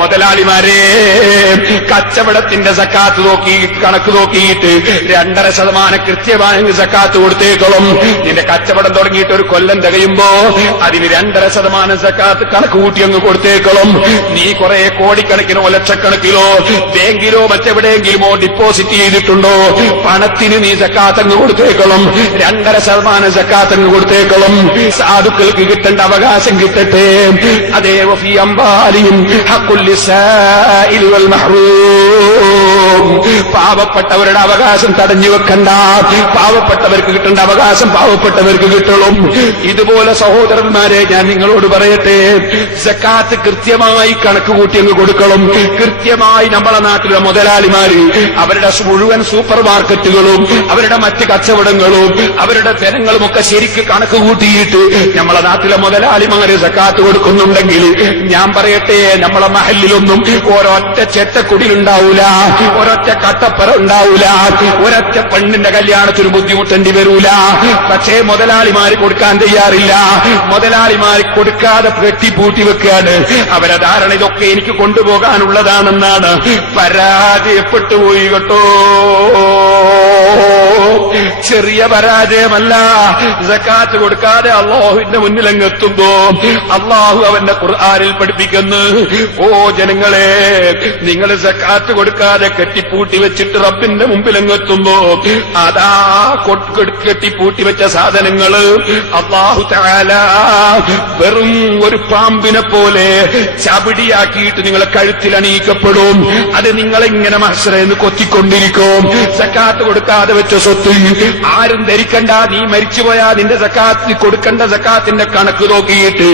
മുതലാളിമാരെ, കച്ചവടത്തിന്റെ സക്കാത്ത് നോക്കി കണക്ക് നോക്കിയിട്ട് 2.5% കൃത്യമായി സക്കാത്ത് കൊടുത്തേക്കളും. നിന്റെ കച്ചവടം തുടങ്ങിയിട്ട് ഒരു കൊല്ലം തികയുമ്പോ അതിന് 2.5% സക്കാത്ത് കണക്ക് കൂട്ടി അങ്ങ് കൊടുത്തേക്കളും. നീ കുറെ കോടിക്കണക്കിനോ ലക്ഷക്കണക്കിലോ ബാങ്കിലോ മറ്റെവിടെയെങ്കിലുമോ ഡിപ്പോസിറ്റ് ചെയ്തിട്ടുണ്ടോ, പണത്തിന് നീ സക്കാത്ത് അങ്ങ് കൊടുത്തേക്കളും. 2.5% സക്കാത്ത് അങ്ങ് കൊടുത്തേക്കളും. സാധുക്കൾക്ക് കിട്ടേണ്ട അവകാശം കിട്ടട്ടെ. അതേ വഫീ അംവാലിഹിം ഹഖ്ഖുൽ ലിസ്സാഇൽ വൽ മഹ്റൂം. പാവപ്പെട്ടവരുടെ അവകാശം തടഞ്ഞു വെക്കണ്ട. പാവപ്പെട്ടവർക്ക് കിട്ടേണ്ട അവകാശം പാവപ്പെട്ടവർക്ക് കിട്ടണം. ഇതുപോലെ സഹോദരന്മാരെ, ഞാൻ നിങ്ങളോട് പറയട്ടെ, സക്കാത്ത് കൃത്യമായി കണക്ക് കൂട്ടി അങ്ങ് കൊടുക്കണം. കൃത്യമായി നമ്മളെ നാട്ടിലെ മുതലാളിമാര് അവരുടെ മുഴുവൻ സൂപ്പർ മാർക്കറ്റുകളും അവരുടെ മറ്റ് കച്ചവടങ്ങളും അവരുടെ ജനങ്ങളുമൊക്കെ ശരിക്ക് കണക്ക് കൂട്ടിയിട്ട് നമ്മളെ നാട്ടിലെ മുതലാളിമാര് സക്കാത്ത് കൊടുക്കുന്നുണ്ടെങ്കിൽ, ഞാൻ പറയട്ടെ, നമ്മളെ മഹലിലൊന്നും ഒരൊറ്റ ചെറ്റക്കുടിലുണ്ടാവൂല, ഒരൊറ്റ കട്ടപ്പറ ഉണ്ടാവൂല, ഒരൊറ്റ പെണ്ണിന്റെ കല്യാണത്തിന് ബുദ്ധിമുട്ടേണ്ടി വരൂല. പക്ഷേ മുതലാളിമാര് കൊടുക്കാൻ തയ്യാറില്ല. മുതലാളിമാര് കൊടുക്കാതെ പെട്ടിപ്പൂട്ടി വെക്കുകയാണ്. അവരെ ധാരണ ഇതൊക്കെ എനിക്ക് കൊണ്ടുപോകാനുള്ളതാണെന്നാണ്. പരാജയപ്പെട്ടു പോയി കേട്ടോ. ചെറിയ പരാജയമല്ല. സക്കാത്ത് കൊടുക്കാതെ അള്ളാഹുവിന്റെ മുന്നിലങ്ങെത്തുമ്പോ അള്ളാഹു അവന്റെ ഖുർആനിൽ പഠിപ്പിക്കുന്നു, ഓ ജനങ്ങളെ, നിങ്ങൾ സക്കാത്ത് കൊടുക്കാതെ കെട്ടിപ്പൂട്ടി വെച്ചിട്ട് റബ്ബിന്റെ മുമ്പിലങ്ങെത്തുമ്പോ അതാ കെട്ടിപ്പൂട്ടി വെച്ച സാധനങ്ങള് അള്ളാഹു തആല വെറും ഒരു പാമ്പിനെ പോലെ ചവിടിയാക്കിയിട്ട് നിങ്ങളെ കഴുത്തിൽ അണിയിക്കപ്പെടും. അത് നിങ്ങളിങ്ങനെ മഹ്ശറേന്ന് കൊത്തിക്കൊണ്ടിരിക്കും. സക്കാത്ത് കൊടുക്കാതെ വെച്ച സ്വത്ത് ആരും ധരിക്കണ്ട. നീ മരിച്ചുപോയാ നിന്റെ സക്കാത്ത് കൊടുക്കേണ്ട സക്കാത്തിന്റെ കണക്ക് നോക്കിയിട്ട്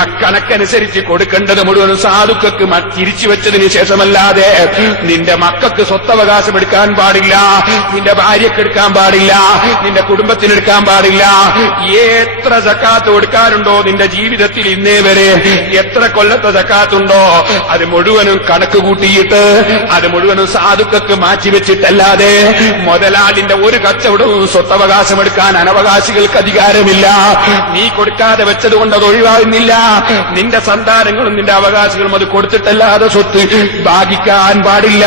ആ കണക്കനുസരിച്ച് കൊടുക്കേണ്ടത് മുഴുവനും സാധുക്കൾക്ക് തിരിച്ചു വെച്ചതിന് ശേഷമല്ലാതെ നിന്റെ മക്കൾക്ക് സ്വത്തവകാശം എടുക്കാൻ പാടില്ല, നിന്റെ ഭാര്യക്ക് എടുക്കാൻ പാടില്ല, നിന്റെ കുടുംബത്തിന് എടുക്കാൻ പാടില്ല. എത്ര സക്കാത്ത് കൊടുക്കാനുണ്ടോ നിന്റെ ജീവിതത്തിൽ ഇന്നേ വരെ, എത്ര കൊല്ലത്തെ സക്കാത്തുണ്ടോ അത് മുഴുവനും കണക്ക് കൂട്ടിയിട്ട് അത് മുഴുവനും സാധുക്കൾക്ക് മാറ്റിവെച്ചിട്ടല്ലാതെ മുതലാളിന്റെ ഒരു കച്ചവടവും സ്വത്തവകാശം എടുക്കാൻ അനവകാശികൾക്ക് അധികാരമില്ല. നീ കൊടുക്കാതെ വെച്ചതുകൊണ്ട് അത് ഒഴിവാകുന്നില്ല. നിന്റെ സന്താനങ്ങളും നിന്റെ അവകാശികളും അത് കൊടുത്തിട്ടല്ലാതെ സ്വത്ത് ഭാഗിക്കാൻ പാടില്ല.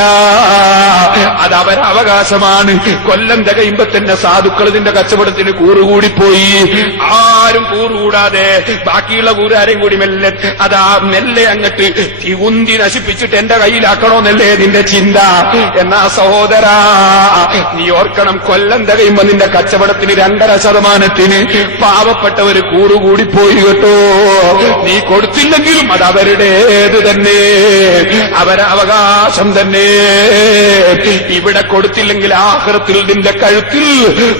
അത് അവരുടെ അവകാശമാണ്. കൊല്ലം തികയുമ്പോ തന്നെ സാധുക്കൾ ഇതിന്റെ കച്ചവടത്തിന് കൂറുകൂടിപ്പോയി. ആരും കൂറുകൂടാതെ ബാക്കിയുള്ള കൂറുകാരെയും കൂടി മെല്ലെ അങ്ങട്ട് ഉന്തി നശിപ്പിച്ചിട്ട് എന്റെ കയ്യിലാക്കണോന്നല്ലേ നിന്റെ ചിന്ത. എന്നാ സഹോദരാ, നീ ഓർക്കണം, കൊല്ലം തികയുമ്പോ നിന്റെ കച്ചവടത്തിന് 2.5% പാവപ്പെട്ടവര് കൂറുകൂടിപ്പോയി കേട്ടോ. നീ കൊടുത്തില്ലെങ്കിലും അത് അവരുടേത് തന്നെ, അവരെ അവകാശം തന്നെ. ഇവിടെ കൊടുത്തില്ലെങ്കിൽ ആഖിറത്തിൽ നിന്റെ കഴുത്തിൽ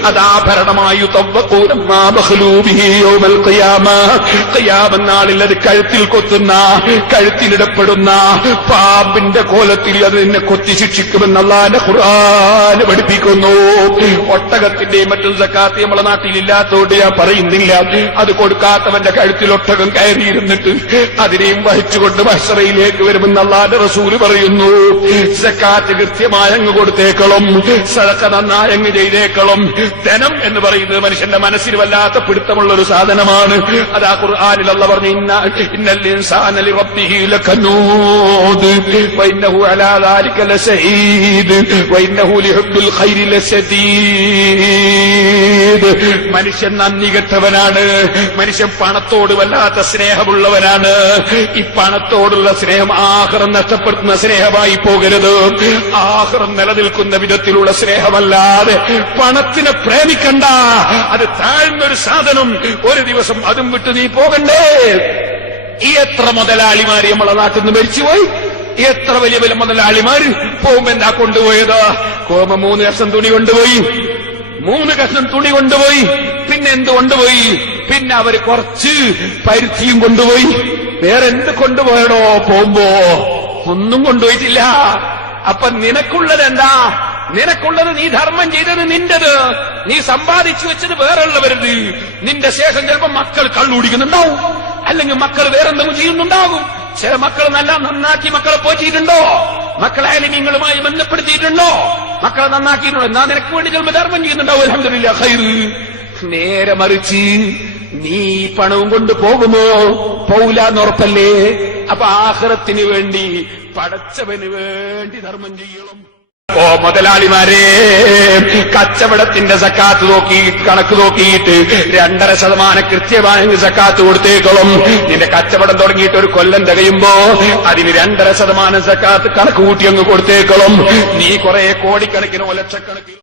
അതാഭരണമായി ഖിയാമനാളിൽ അത് കഴുത്തിൽ കൊത്തുന്ന, കഴുത്തിലിടപ്പെടുന്ന പാമ്പിന്റെ കോലത്തിൽ അത് നിന്നെ കൊത്തി ശിക്ഷിക്കുമെന്ന് അല്ലാഹുവിന്റെ ഖുർആൻ പഠിപ്പിക്കുന്നു. ഒട്ടകത്തിന്റെയും മറ്റും സക്കാത്ത് നമ്മളെ നാട്ടിലില്ലാത്തോണ്ട് ഞാൻ പറയുന്നില്ല. അത് കൊടുക്കാത്തവന്റെ കഴുത്തിൽ ഒട്ടകം കയറിയിരുന്നിട്ട് അതിനെയും വഹിച്ചുകൊണ്ട് മഹ്ശറയിലേക്ക് വരുമെന്ന് അല്ലാഹുവിന്റെ റസൂല് പറയുന്നു. സക്കാത്ത് കൃത്യമായി അങ്ങ് കൊടുത്തേക്കളും, സദഖ നന്നായി അങ്ങ് ചെയ്തേക്കളും. ധനം എന്ന് പറയുന്നത് മനുഷ്യന്റെ മനസ്സിന് വല്ലാത്ത പിടുത്തമുള്ള ഒരു സാധനമാണ്. അതാ ഖുർആനിൽ അല്ലാഹു പറഞ്ഞു, ഇന്നൽ ഇൻസാന ലിറബ്ബിഹി ലകനൂദ് വഇന്നഹു അലാ ദാലിക ലശഹീദ് വഇന്നഹു ലിഹുബ്ബിൽ ഖൈരി ലശദീദ്. മനുഷ്യൻ നന്ദി കെട്ടവനാണ്. മനുഷ്യൻ പണത്തോട് വല്ലാത്ത സ്നേഹമുള്ളവനാണ്. ഈ പണത്തോടുള്ള സ്നേഹം ആഖിറം നഷ്ടപ്പെടുത്തുന്ന സ്നേഹമായി പോകരുത്. ആഖിറം നിലനിൽക്കുന്ന വിധത്തിലുള്ള സ്നേഹമല്ലാതെ പണത്തിനെ പ്രേമിക്കണ്ട. അത് താഴ്ന്നൊരു സാധനം. ഒരു ദിവസം അതും വിട്ട് നീ പോകണ്ടേ. ഈ എത്ര മുതലാളിമാര് നമ്മളെ നാട്ടിൽ നിന്ന് മരിച്ചുപോയി. എത്ര വലിയ വലിയ മുതലാളിമാര് പോകുമ്പോ എന്താ കൊണ്ടുപോയത്? പോകുമ്പോ 3 കഷ്ണം തുണി കൊണ്ടുപോയി, 3 കഷ്ണം തുണി കൊണ്ടുപോയി. പിന്നെ എന്ത് കൊണ്ടുപോയി? പിന്നെ അവര് കുറച്ച് പരുത്തിയും കൊണ്ടുപോയി. വേറെ എന്ത് കൊണ്ടുപോയടോ? പോകുമ്പോ ഒന്നും കൊണ്ടുപോയിട്ടില്ല. അപ്പൊ നിനക്കുള്ളത് എന്താ? നിനക്കുള്ളത് നീ ധർമ്മം ചെയ്തത് നിന്റേത്, നീ സമ്പാദിച്ചു വെച്ചത് വേറെയുള്ളവരുത്. നിന്റെ ശേഷം ചിലപ്പോ മക്കൾ കള്ളുടിക്കുന്നുണ്ടാവും, അല്ലെങ്കിൽ മക്കൾ വേറെന്തെങ്കിലും ചെയ്യുന്നുണ്ടാകും. ചില മക്കൾ നല്ല നന്നാക്കി മക്കളെ പോറ്റിയിട്ടുണ്ടോ? മക്കളെ നിങ്ങളുമായി ബന്ധപ്പെടുത്തിയിട്ടുണ്ടോ? മക്കളെ നന്നാക്കിയിട്ടുണ്ടോ? എന്നാ നിനക്ക് വേണ്ടി ചിലപ്പോൾ ധർമ്മം ചെയ്യുന്നുണ്ടാവും. അൽഹംദുലില്ലാ ഖൈറ്. നേരെ മറിച്ച് നീ പണവും കൊണ്ട് പോകുമോ? പോവില്ലാന്ന് ഉറപ്പല്ലേ? അപ്പൊ ആഖിറത്തിന് വേണ്ടി പടച്ചവന് വേണ്ടി ധർമ്മം ചെയ്യണം. ഓ മുതലാളിമാരെ, കച്ചവടത്തിന്റെ സക്കാത്ത് നോക്കി കണക്ക് നോക്കിയിട്ട് 2.5% കൃത്യമായി സക്കാത്ത് കൊടുത്തേക്കളും. നിന്റെ കച്ചവടം തുടങ്ങിയിട്ട് ഒരു കൊല്ലം തികയുമ്പോ അതിന് 2.5% സക്കാത്ത് കണക്ക് കൂട്ടി അങ്ങ് കൊടുത്തേക്കളും. നീ കുറെ കോടിക്കണക്കിനോ ലക്ഷക്കണക്കിനോ